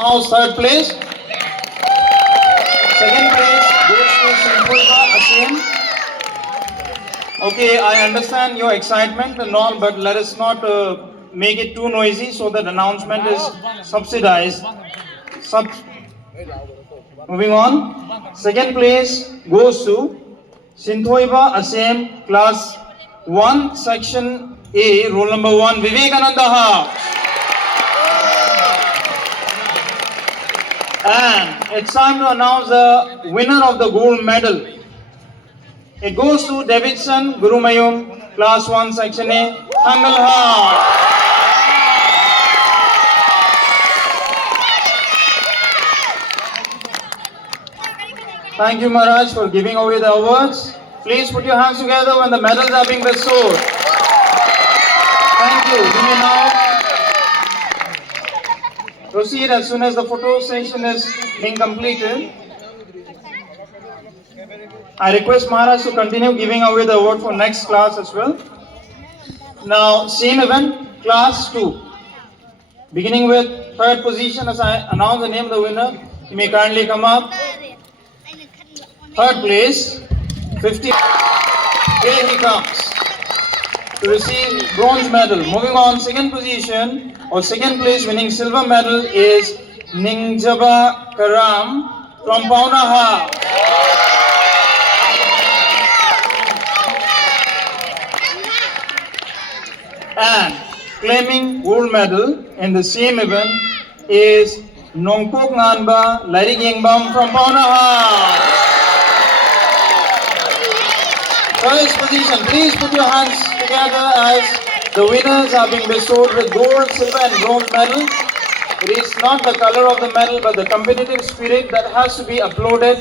House third place. Second place goes to Simpulka Asim. Okay, I understand your excitement and all, but let us not make it too noisy so that announcement is subsidized. Moving on, second place goes to Sinthoiba Asem, class 1, section A, roll number 1, Vivekananda House. And it's time to announce the winner of the gold medal. It goes to Davidson Gurumayum, class 1, section A, Thangal House. Thank you, Maharaj, for giving away the awards. Please put your hands together when the medals are being bestowed. Thank you. You may now proceed as soon as the photo session is being completed. I request Maharaj to continue giving away the award for next class as well. Now, same event, class 2. Beginning with third position, as I announce the name of the winner, you may kindly come up. Third place, 50. Here he comes to receive bronze medal. Moving on, second position or second place winning silver medal is Ningjaba Karam from Paunaha. And claiming gold medal in the same event is Nongpok Nganba Larigengbam from Paunaha. First position, please put your hands together as the winners are being bestowed with gold, silver and bronze medal. It is not the color of the medal but the competitive spirit that has to be uploaded.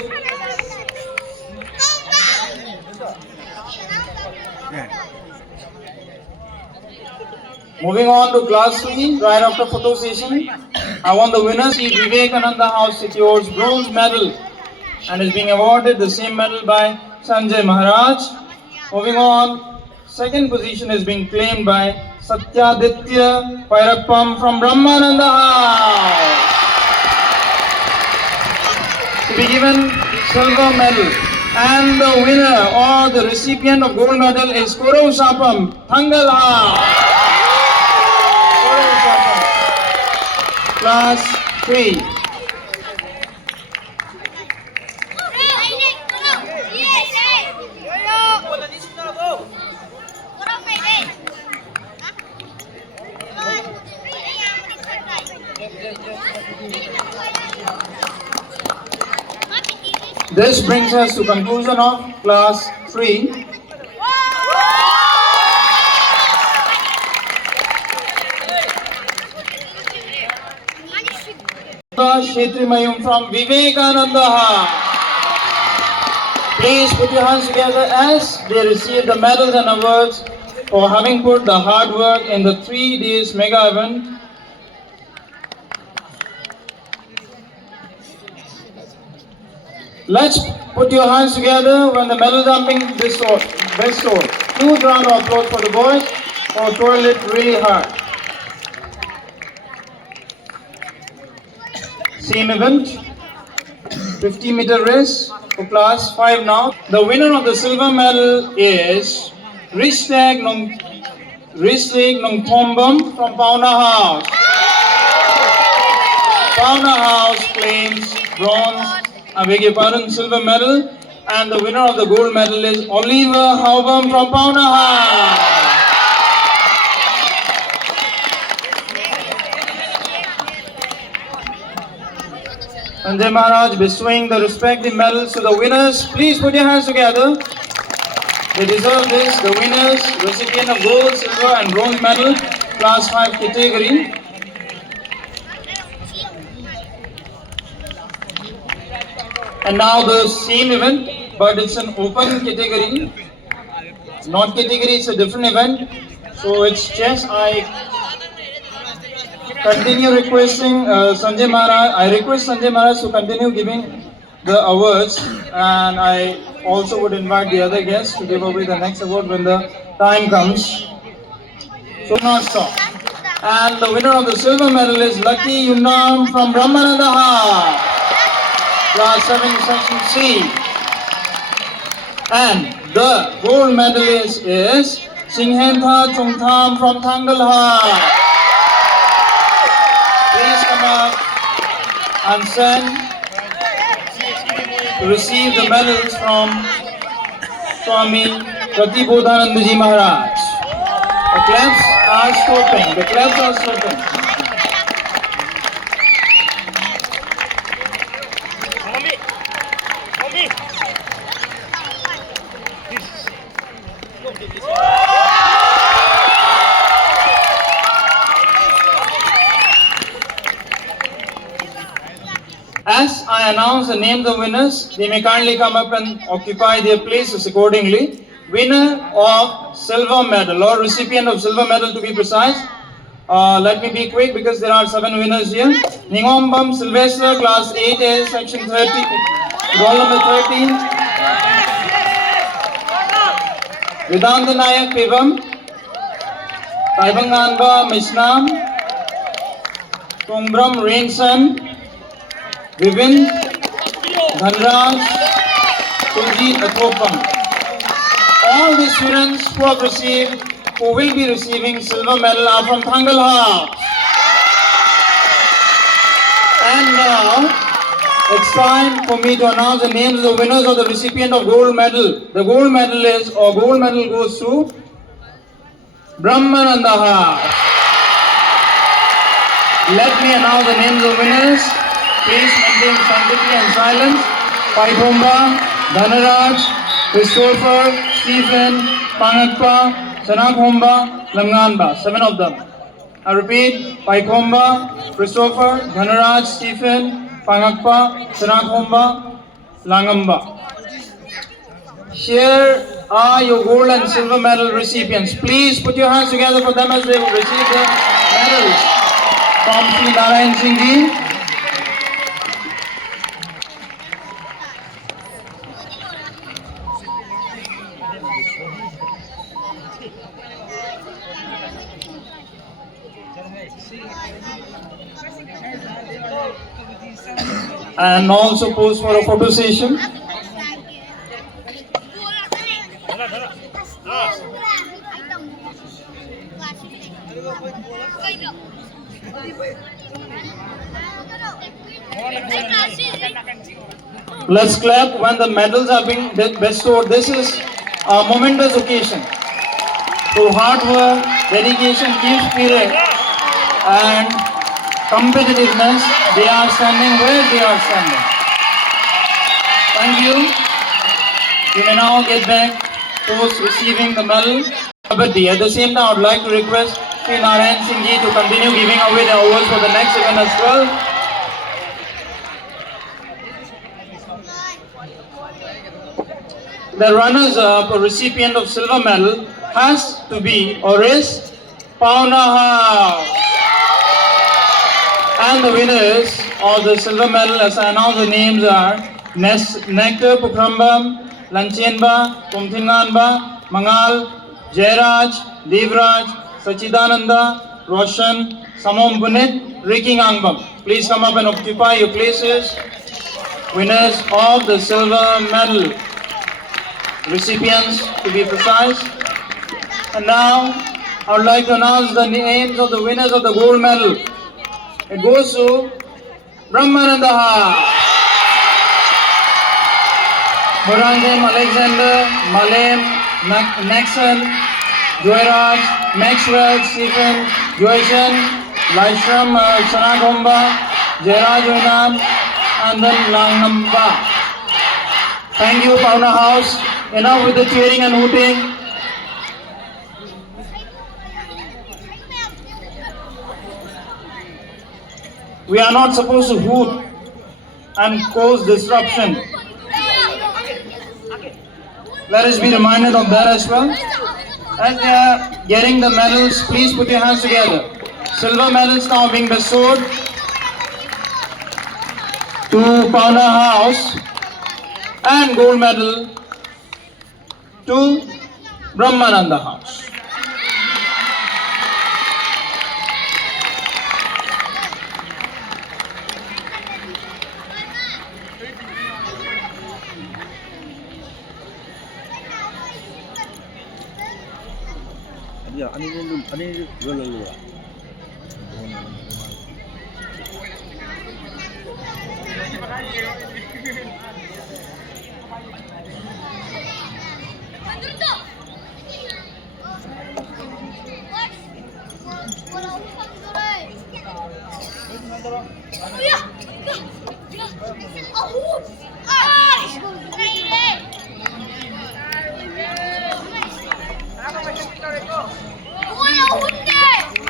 Moving on to class 3, right after photo session, I want the winners. Vivekananda House secures bronze medal and is being awarded the same medal by Sanjay Maharaj. Moving on, second position is being claimed by Satyaditya Pairappam from Brahmananda House. To be given silver medal. And the winner or the recipient of gold medal is Korau Sapam, Thangal House. Class 3. This brings us to conclusion of class 3. Shetri Mayum from Vivekananda House. Please put your hands together as they receive the medals and awards for having put the hard work in the 3 days mega event. Let's put your hands together when the medals are being bestowed. Huge round of applause for the boys who toiled it really hard. Same event, 50-meter race for class 5 now. The winner of the silver medal is Rishtag Nongthombam from Pauna House. Pauna House claims silver medal, and the winner of the gold medal is Oliver Haubam from Pauna House. Sanjay Maharaj bestowing the respective medals to the winners. Please put your hands together. They deserve this. The winners, recipient of gold, silver and bronze medal, class 5 category. And now the same event, but it's an open category. Not category, it's a different event. So it's chess. I continue requesting Sanjay Maharaj. I request Sanjay Maharaj to continue giving the awards, and I also would invite the other guests to give away the next award when the time comes. So not stop. And the winner of the silver medal is Lucky Yunam from Brahmananda House, Class 7, Section C. And the gold medalist is Singhentha Chungtham from Thangalha. Please come up and send to receive the medals from Swami Pratibodhanandaji Maharaj. The claps are stopping. The claps are stopping. As I announce the names of winners, they may kindly come up and occupy their places accordingly. Winner of silver medal or recipient of silver medal to be precise. Let me be quick because there are 7 winners here. Ningombam Sylvester, Class 8A, Section 30, roll number 13. Vedanta Nayak Pivam, Taibanganba Mishnam, Kumbram Rainson, Vivin, Dhanraj, Tulji Athopam. All the students who have received, who will be receiving silver medal are from Thangalha. And now, it's time for me to announce the names of the winners of the recipient of gold medal. The gold medal goes to Brahmananda House. Let me announce the names of winners. Please maintain sanctity and silence. Paithomba, Dhanaraj, Christopher, Stephen, Pangakpa, Sanakhomba, Langanba. 7 of them. I repeat, Paithomba, Christopher, Dhanaraj, Stephen, Pangakpa, Sanakhomba, Langamba. Here are your gold and silver medal recipients. Please put your hands together for them as they will receive the medals from Sri Narayan Singh Ji. And also pose for a photo session. Let's clap when the medals are being bestowed. This is a momentous occasion. Through hard work, dedication, team spirit, and competitiveness, they are standing where they are standing. Thank you. You may now get back post receiving the medal. At the same time, I would like to request Sri Narayan Singh Ji to continue giving away the awards for the next event as well. The runners-up or recipient of silver medal has to be or is Pauna House. And the winners of the silver medal, as I announce the names, are Nectar Pukrambam, Lanchenba, Kumthinganba, Mangal, Jairaj, Devraj, Sachidananda, Roshan, Samom Punit, Riking Angbam. Please come up and occupy your places. Winners of the silver medal. Recipients to be precise. And now, I would like to announce the names of the winners of the gold medal. It goes to Brahmananda House, Murangam Alexander, Malem, Nexon, Joyraj, Maxwell, Stephen, Joyson, Laishram, Sanakhomba, Jairaj Oinam, and then Langnamba. Thank you, Pauna House. Enough with the cheering and hooting. We are not supposed to hoot and cause disruption. Let us be reminded of that as well. As they are getting the medals, please put your hands together. Silver medals now being bestowed to Pauna House and gold medal to Brahmananda House.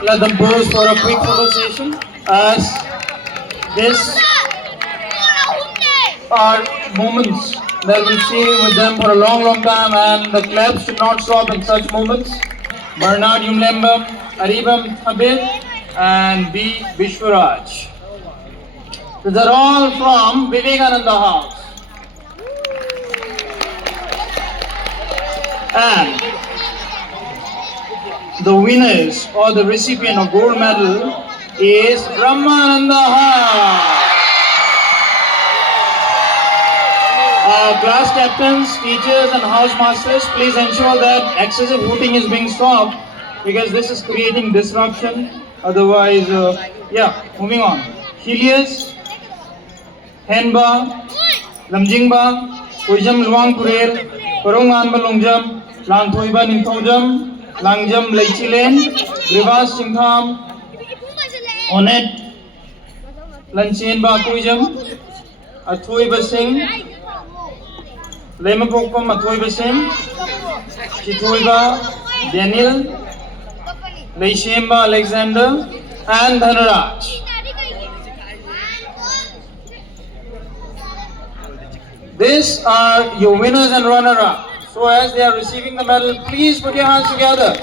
Let them pose for a quick photo session as this are moments that will stay with them for a long time, and the claps should not stop in such moments. Bernard Yumlembam, Aribam Habib, and B. Vishwaraj. These are all from Vivekananda House. And the winners or the recipient of gold medal is Brahmananda House. Our class captains, teachers and house masters, please ensure that excessive hooting is being stopped because this is creating disruption. Otherwise, moving on. Helios, Henba, Lamjingba, Kujam Luang Purel, Korungan Balungjam, Lang Thoiba Ningthojam, Langjam Leichilen, Rivas Chingham, Onet, Lanchen Ba Kujam, Athui Basing, Lemapokam Athui Basing, Chithoiba Daniel, Leishemba Alexander, and Dhanaraj. These are your winners and runner-up. So as they are receiving the medal, please put your hands together.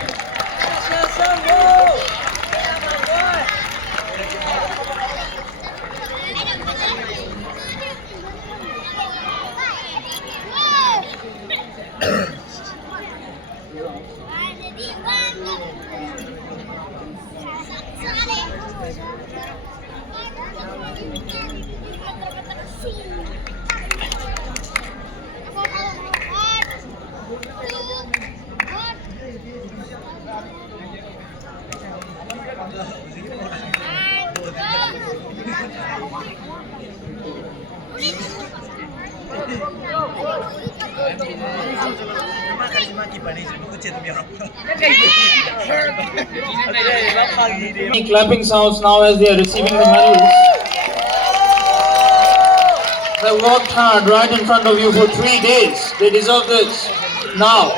Clapping sounds now as they are receiving the medals. They worked hard right in front of you for 3 days. They deserve this. Now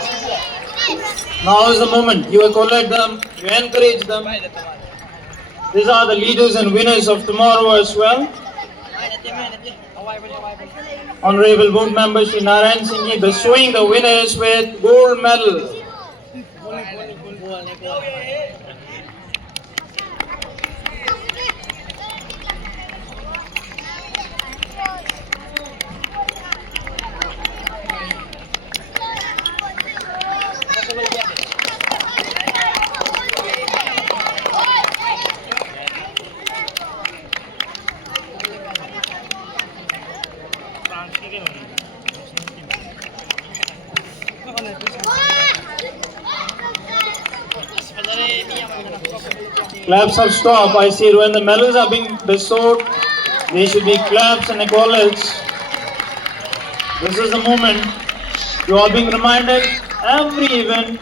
is the moment. You accolade them, you encourage them. These are the leaders and winners of tomorrow as well. Honorable Board Member Shri Narayan Singh ji bestowing the winners with gold medal. Claps have stopped. I see when the medals are being bestowed, there should be claps and accolades. This is the moment. You are being reminded every event,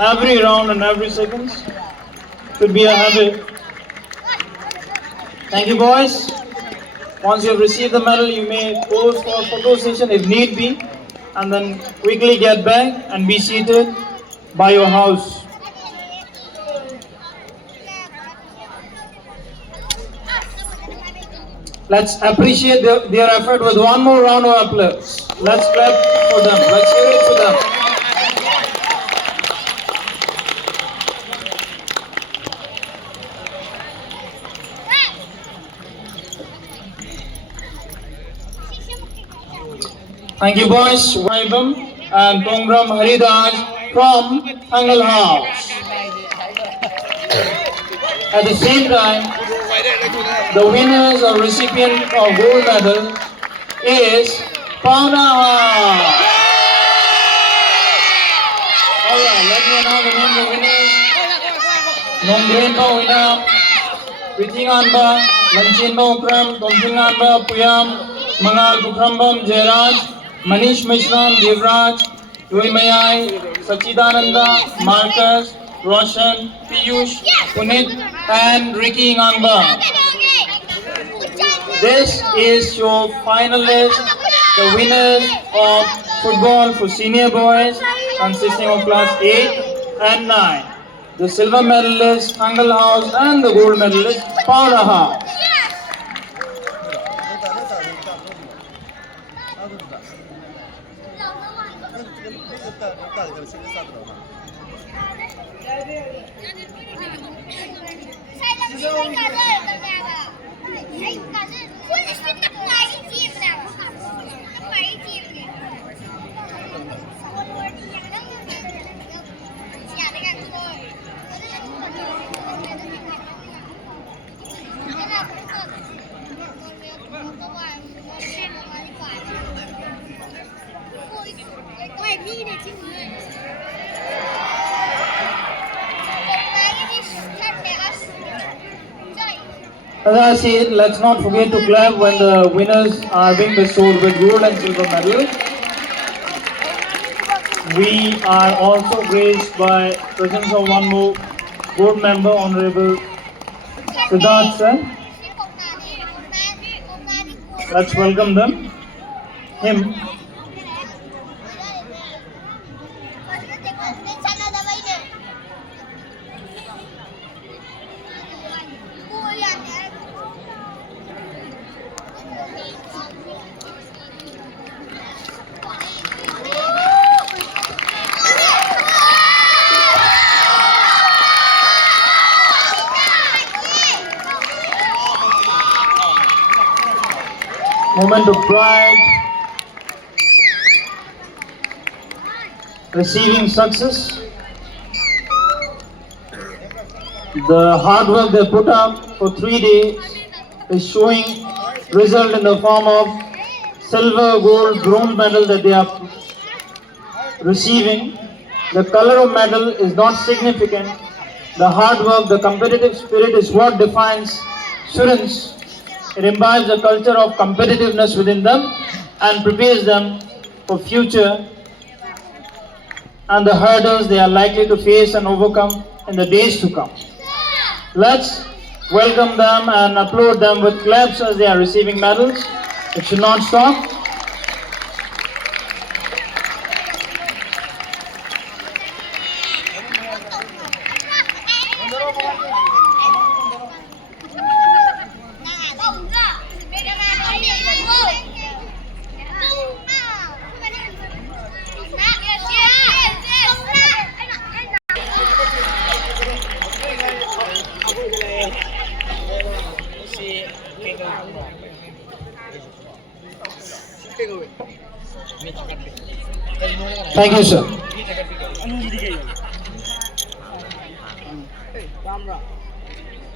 every round and every second should be a habit. Thank you, boys. Once you have received the medal, you may pose for a photo session if need be, and then quickly get back and be seated by your house. Let's appreciate their effort with one more round of applause. Let's clap for them. Let's hear it for them. Thank you, boys. Vaibam and Tongram Haridas from Angal House. At the same time, the winners or recipient of gold medal is Pauna House. Alright, let me announce the name of the winners. Nongrenba Uina, Pritinganba, Lanchinba Ukram, Tomsinganba, Puyam, Mangal Bukrambam, Jairaj, Manish Mishram, Devraj, Yuimayai, Sachidananda, Marcus, Roshan, Piyush, Punit, and Ricky Ngangba. This is your finalists, the winners of football for senior boys, consisting of class 8 and 9. The silver medalist, Thangal House, and the gold medalist, Powder House. As I said, let's not forget to clap when the winners are being bestowed with gold and silver medals. We are also graced by presence of one more board member, Honorable Siddharth sir. Let's welcome him. Moment of pride, receiving success. The hard work they put up for 3 days is showing result in the form of silver, gold, bronze medal that they are receiving. The color of medal is not significant. The hard work, the competitive spirit is what defines students. It imbibes a culture of competitiveness within them and prepares them for future and the hurdles they are likely to face and overcome in the days to come. Let's welcome them and applaud them with claps as they are receiving medals. It should not stop. Thank you, sir.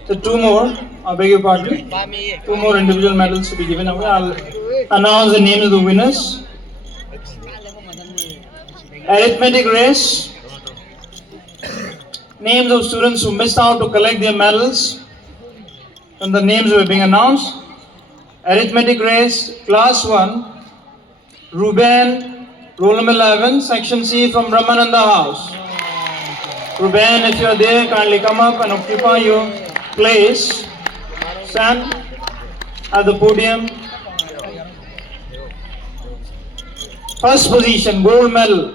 So two more, I beg your pardon, 2 more individual medals to be given away. I'll announce the names of the winners. Arithmetic race. Names of students who missed out to collect their medals. And the names were being announced. Arithmetic race, class 1, Ruben, roll number 11, section C from Brahmananda House. Ruben, if you are there, kindly come up and occupy your place. Stand at the podium. First position, gold medal.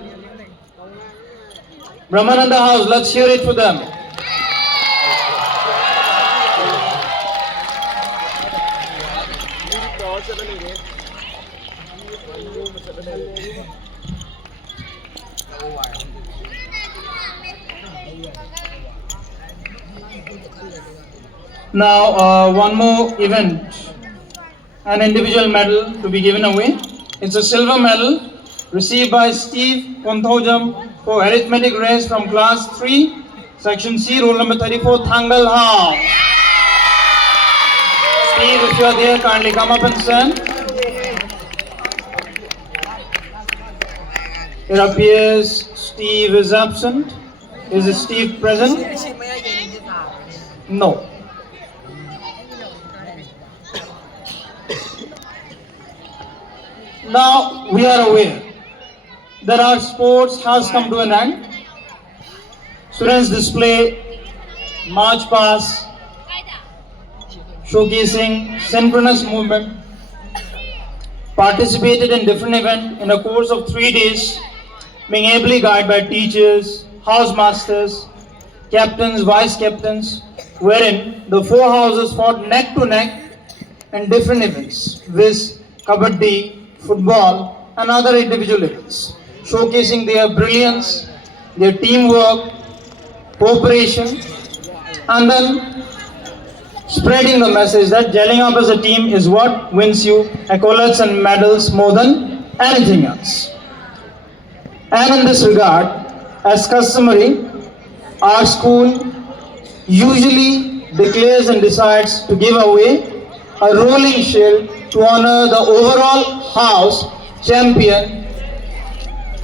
Brahmananda House, let's hear it for them. Now, one more event, an individual medal to be given away. It's a silver medal received by Steve Konthaujam for arithmetic race from class 3, section C, roll number 34, Thangal House. Steve, if you are there, kindly come up and stand. It appears Steve is absent. Is Steve present? No. Now we are aware that our sports has come to an end. Students display march past, showcasing synchronous movement, participated in different events in a course of 3 days, being ably guided by teachers, house masters, captains, vice captains, wherein the four houses fought neck to neck in different events, viz. Kabaddi, football, and other individual events, showcasing their brilliance, their teamwork, cooperation, and then spreading the message that gelling up as a team is what wins you accolades and medals more than anything else. And in this regard, as customary, our school usually declares and decides to give away a rolling shield to honor the overall house champion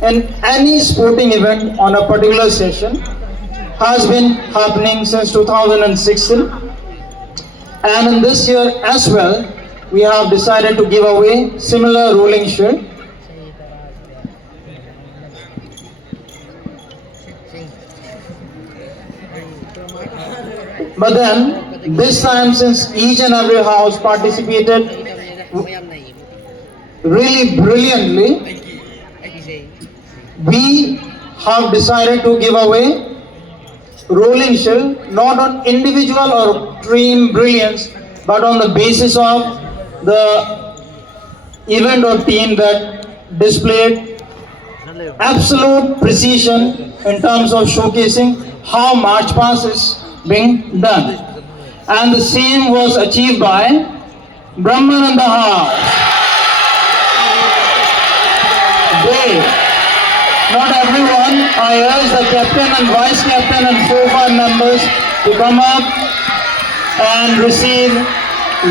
in any sporting event on a particular session. Has been happening since 2016, and in this year as well we have decided to give away similar rolling shield. But then this time, since each and every house participated really brilliantly, we have decided to give away rolling shield not on individual or team brilliance, but on the basis of the event or team that displayed absolute precision in terms of showcasing how march past is being done. And the same was achieved by Brahmananda House. Not everyone, I urge the captain and vice captain and 4-5 members to come up and receive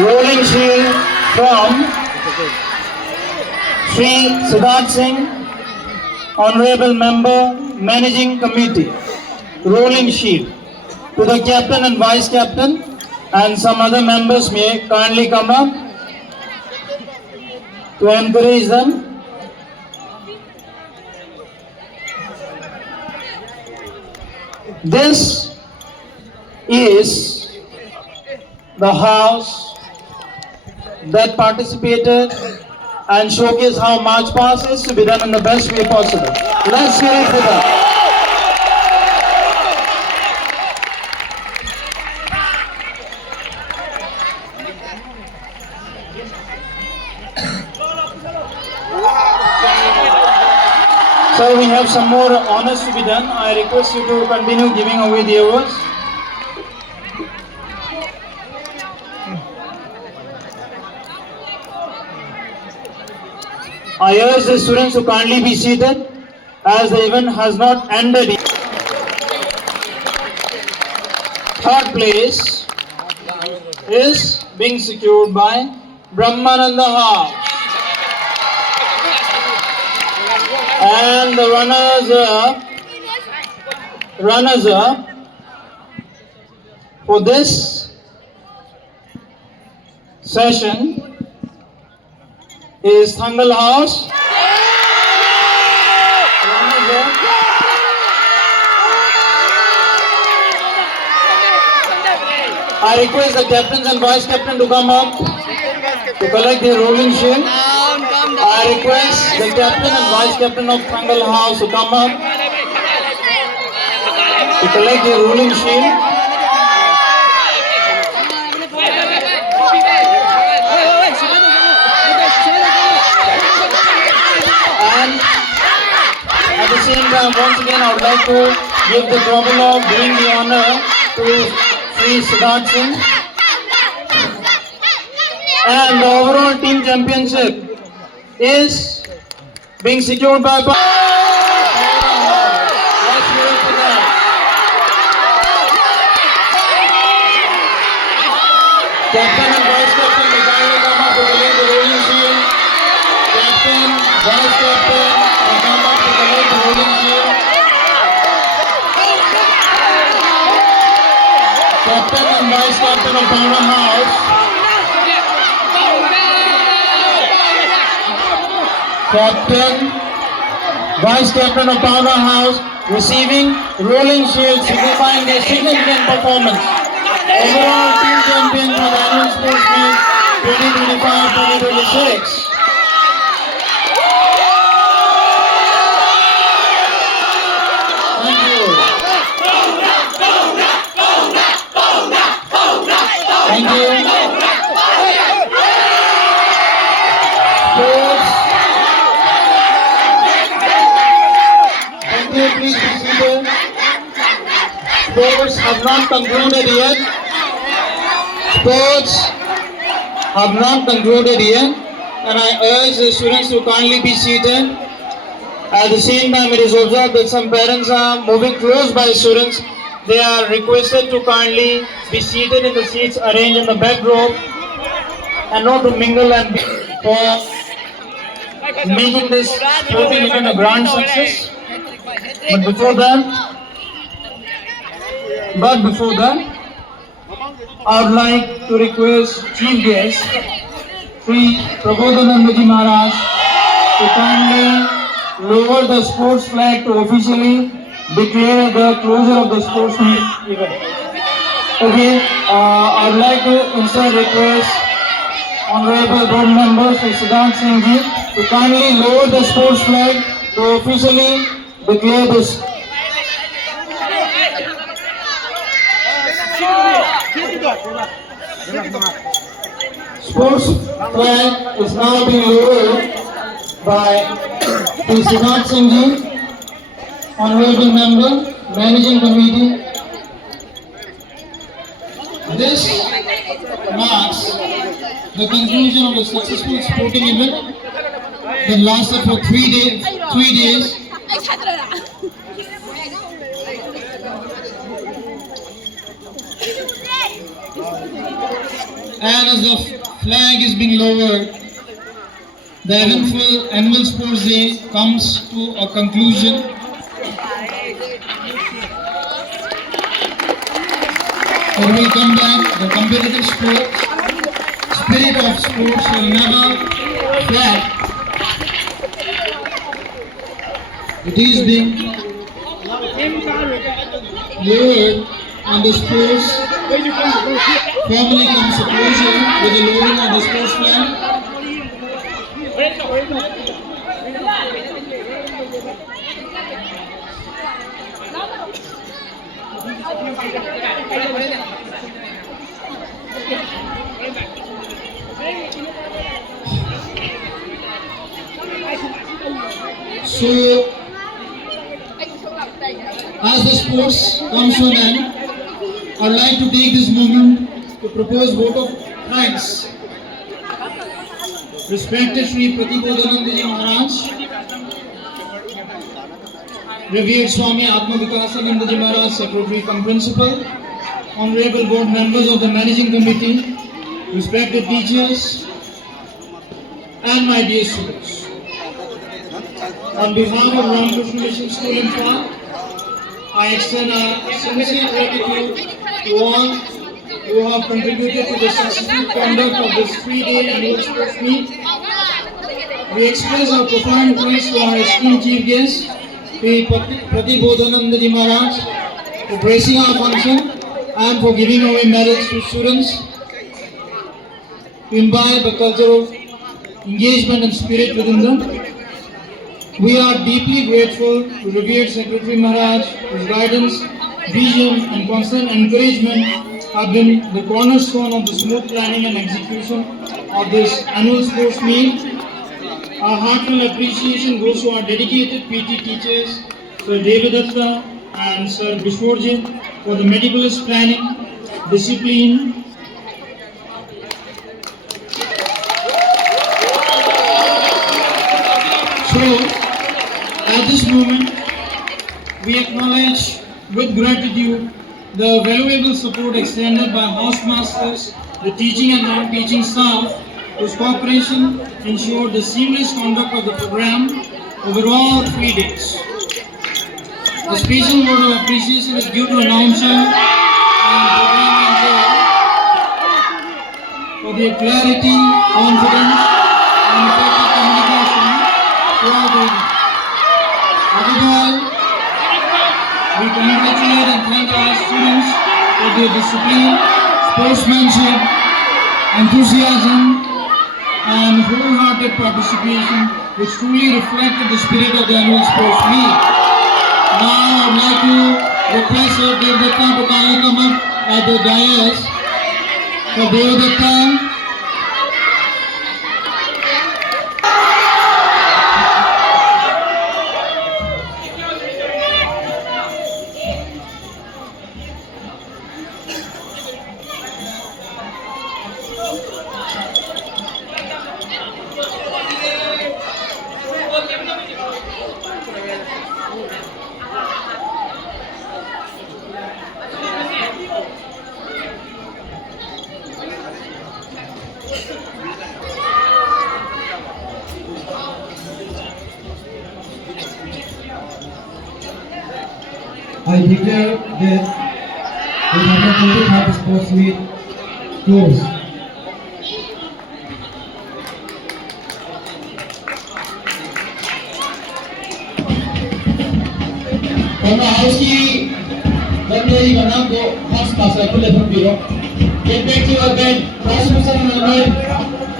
rolling shield from Sri Siddharth Singh, Honorable Member, Managing Committee. Rolling shield to the captain and vice captain, and some other members may kindly come up to encourage them. This is the house that participated and showcased how march past is to be done in the best way possible. Let's hear it for them. So we have some more honors to be done. I request you to continue giving away the awards. I urge the students to kindly be seated as the event has not ended yet. Third place is being secured by Brahmananda House. And the runners up for this session is Thangal House. I request the captains and vice captain to come up to collect their rolling shield. I request the captain and vice captain of Thangal House to come up to collect their rolling shield. And at the same time, once again, I would like to give the trouble of doing the honor to Sri Siddharth Singh. And the overall team championship is being secured by Let's hear it for that. Captain and vice captain, the kindly come up to collect the rolling shield. Captain, vice captain, they come up to collect the rolling shield. Captain and Captain of Power House, Captain, Vice Captain of Power House, receiving rolling shield signifying their significant performance. Overall team champion for the annual sports meet 2025-2026. Thank you. Thank you. Sports. Thank you. Please be seated. Sports have not concluded yet. Sports have not concluded yet, and I urge the students to kindly be seated. At the same time, it is observed that some parents are moving close by students. They are requested to kindly be seated in the seats arranged in the back row and not to mingle and for making this sporting event a grand success. But before that, I would like to request Chief Guest, Sri Prabodhanandaji Maharaj, to kindly lower the sports flag to officially declare the closure of the sports meet event. Okay, I would like to instead request Honorable Board Member Sri Siddhant Singh Ji to kindly lower the sports flag to officially declare this. Sports flag is now being lowered by Sri Siddhant Singh Ji, Honorable Member, Managing Committee. This marks the conclusion of a successful sporting event that lasted for 3 days. And as the flag is being lowered, the eventful annual sports day comes to a conclusion. When we come back, the competitive spirit of sports will never flag. It is being lowered and the sports formally comes to closure with the lowering of the sports flag. So, as the sports comes to an end, I would like to take this moment to propose vote of thanks. Respected Sri Pratibodhanandaji Maharaj, revered Swami Atmavikaasanandaji Maharaj, Secretary cum Principal, Honorable Board Members of the Managing Committee, respected teachers, and my dear students. On behalf of Ramakrishna Mission School in Far, I extend our sincere gratitude to all who have contributed to the successful conduct of this 3-day annual sports meet. We express our profound thanks to our esteemed chief guest, Sri Pratibodhanandaji Maharaj, for gracing our function and for giving away medals to students to imbibe a culture of engagement and spirit within them. We are deeply grateful to revered Secretary Maharaj, whose guidance, vision and constant encouragement have been the cornerstone of the smooth planning and execution of this annual sports meet. Our heartfelt appreciation goes to our dedicated PT teachers, Sir Devadatta and Sir Bishwarjit, for the meticulous planning, discipline, at this moment, we acknowledge with gratitude the valuable support extended by house-masters, the teaching and non-teaching staff, whose cooperation ensured the seamless conduct of the program over all 3 days. A special word of appreciation is due to announcer and program manager with your clarity, confidence, and effective communication throughout the evening. Above all, we congratulate and thank our students for their discipline, sportsmanship, enthusiasm, and wholehearted participation, which truly reflected the spirit of the annual sports meet. Now I would like to request our Devdatta to kindly come up at the dais for Devdatta. I declare that the 2025 sports meet closed. Kona house की बंदेरी बना को first class level पर बिरो. Get back to your bed. Cross yourself on the bed.